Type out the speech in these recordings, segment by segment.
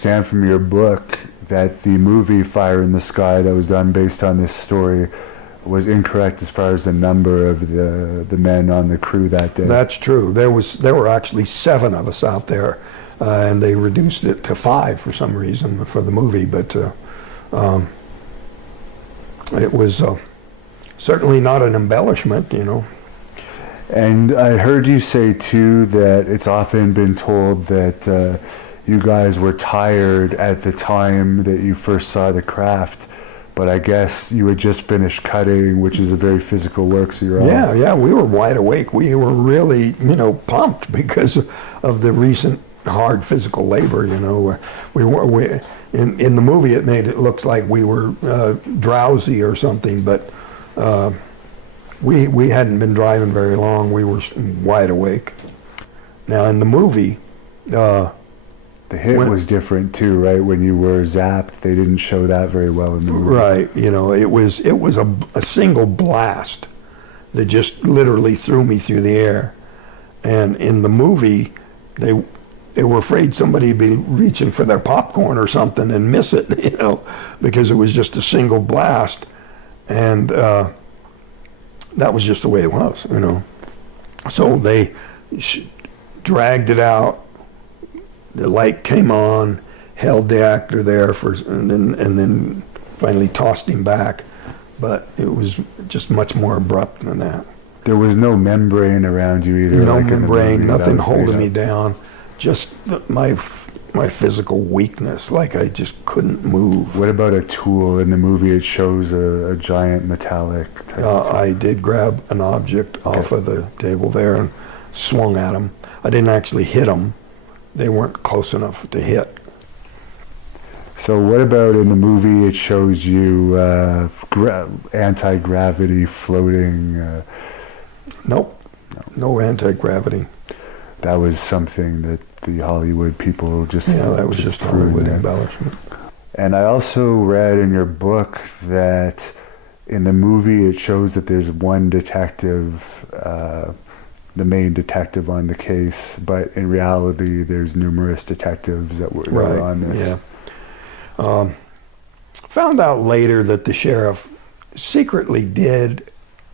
Understand from your book that the movie Fire in the Sky that was done based on this story was incorrect as far as the number of the men on the crew that day. That's true. There were actually 7 of us out there, and they reduced it to 5 for some reason for the movie. But it was certainly not an embellishment, you know. And I heard you say too that it's often been told that you guys were tired at the time that you first saw the craft, but I guess you had just finished cutting, which is a very physical work, so you're Yeah, we were wide awake. We were really, pumped because of the recent hard physical labor, in the movie it made it look like we were drowsy or something, but we hadn't been driving very long. We were wide awake. Now in the movie, the hit was different too, right? When you were zapped, they didn't show that very well in the movie. Right, it was a single blast that just literally threw me through the air. And in the movie, they were afraid somebody would be reaching for their popcorn or something and miss it, because it was just a single blast. And that was just the way it was, So they dragged it out. The light came on, held the actor there and then finally tossed him back. But it was just much more abrupt than that. There was no membrane around you either. No membrane, nothing holding me down. Just my physical weakness, like I just couldn't move. What about a tool? In the movie it shows a giant metallic type of tool. I did grab an object off of the table there and swung at him. I didn't actually hit them. They weren't close enough to hit. So what about in the movie it shows you anti-gravity floating? Nope, no anti-gravity. That was something that the Hollywood people just that was just Hollywood embellishment. And I also read in your book that in the movie it shows that there's one detective, the main detective on the case, but in reality there's numerous detectives that were on this. Yeah. Found out later that the sheriff secretly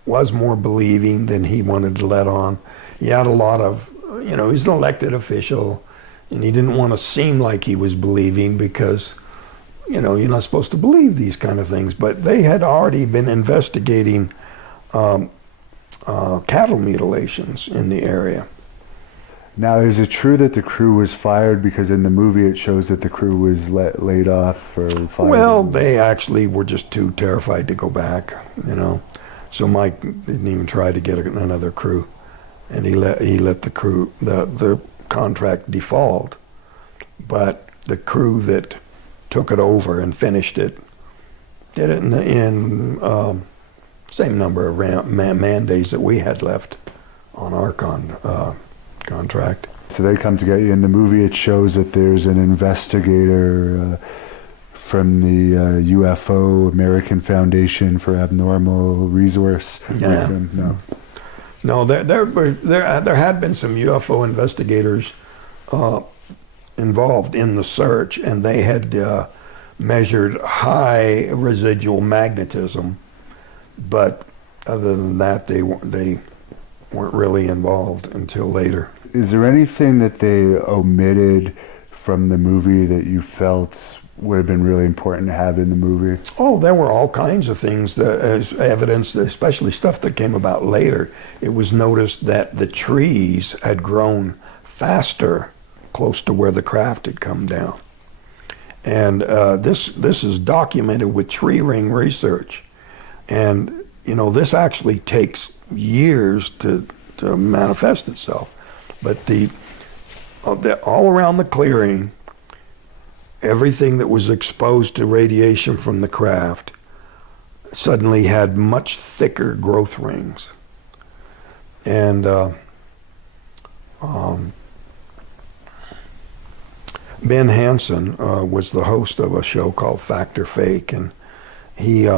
was more believing than he wanted to let on. He had a lot of, he's an elected official, and he didn't want to seem like he was believing because, you're not supposed to believe these kind of things. But they had already been investigating cattle mutilations in the area. Now, is it true that the crew was fired? Because in the movie it shows that the crew was laid off or fired. Well, they actually were just too terrified to go back, So Mike didn't even try to get another crew, and he let the crew, the contract default. But the crew that took it over and finished it did it in same number of man days that we had left on our contract. So they come to get you. In the movie it shows that there's an investigator from the UFO American Foundation for Abnormal Resource. Yeah. No, there had been some UFO investigators involved in the search, and they had measured high residual magnetism, but other than that, they weren't really involved until later. Is there anything that they omitted from the movie that you felt would have been really important to have in the movie? Oh, there were all kinds of things, as evidence, especially stuff that came about later. It was noticed that the trees had grown faster close to where the craft had come down. And this is documented with tree ring research. And, this actually takes years to manifest itself. But all around the clearing, everything that was exposed to radiation from the craft suddenly had much thicker growth rings. And Ben Hansen was the host of a show called Fact or Fake, and he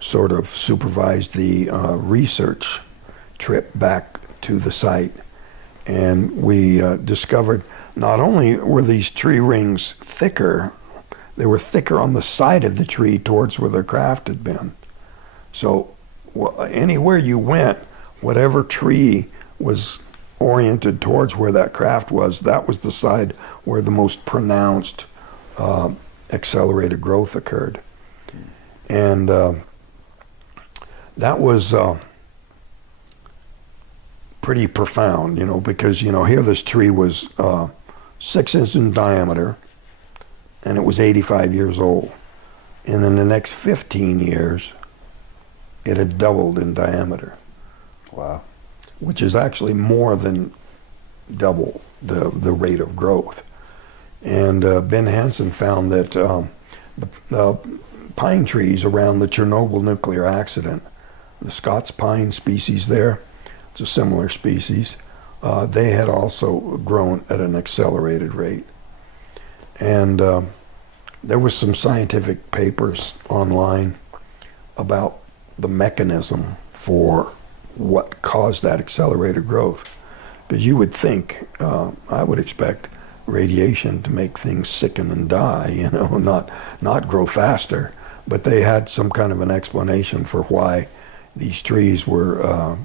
sort of supervised the research trip back to the site. And we discovered not only were these tree rings thicker, they were thicker on the side of the tree towards where the craft had been. So anywhere you went, whatever tree was oriented towards where that craft was, that was the side where the most pronounced accelerated growth occurred. And that was pretty profound, because, here this tree was 6 inches in diameter, and it was 85 years old. And in the next 15 years, it had doubled in diameter. Wow. Which is actually more than double the rate of growth. And Ben Hansen found that the pine trees around the Chernobyl nuclear accident, the Scots pine species there, it's a similar species, they had also grown at an accelerated rate. And there was some scientific papers online about the mechanism for what caused that accelerated growth. Because you would think, I would expect radiation to make things sicken and die, not grow faster. But they had some kind of an explanation for why these trees were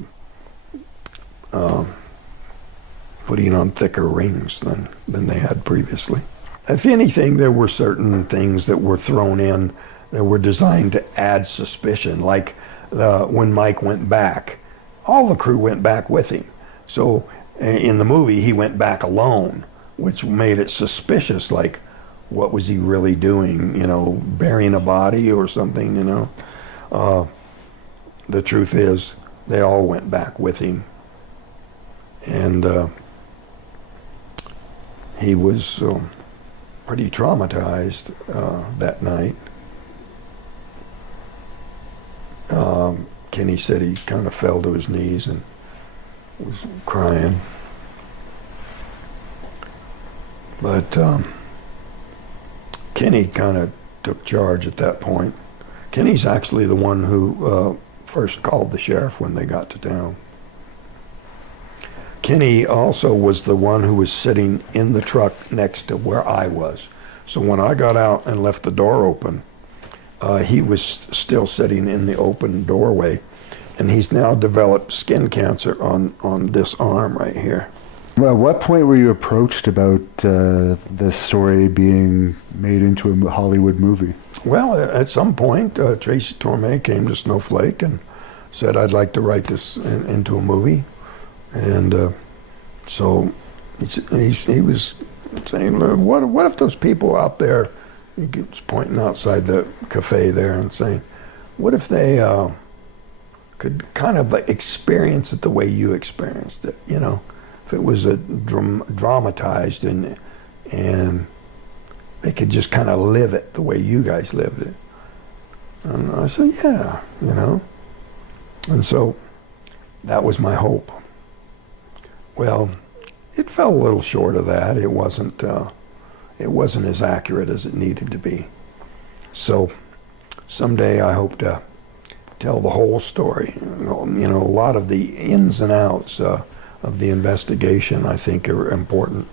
putting on thicker rings than they had previously. If anything, there were certain things that were thrown in that were designed to add suspicion, like when Mike went back, all the crew went back with him. So in the movie, he went back alone, which made it suspicious, like, what was he really doing, burying a body or something, The truth is, they all went back with him. And he was pretty traumatized that night. Kenny said he kind of fell to his knees and was crying. But Kenny kind of took charge at that point. Kenny's actually the one who first called the sheriff when they got to town. Kenny also was the one who was sitting in the truck next to where I was. So when I got out and left the door open, he was still sitting in the open doorway, and he's now developed skin cancer on this arm right here. Well, at what point were you approached about this story being made into a Hollywood movie? Well, at some point, Tracy Torme came to Snowflake and said, I'd like to write this into a movie. And so he was saying, what if those people out there, he was pointing outside the cafe there and saying, what if they could kind of experience it the way you experienced it, If it was dramatized and they could just kind of live it the way you guys lived it. And I said, yeah, And so that was my hope. Well, it fell a little short of that. It wasn't as accurate as it needed to be. So someday I hope to tell the whole story. A lot of the ins and outs of the investigation, I think, are important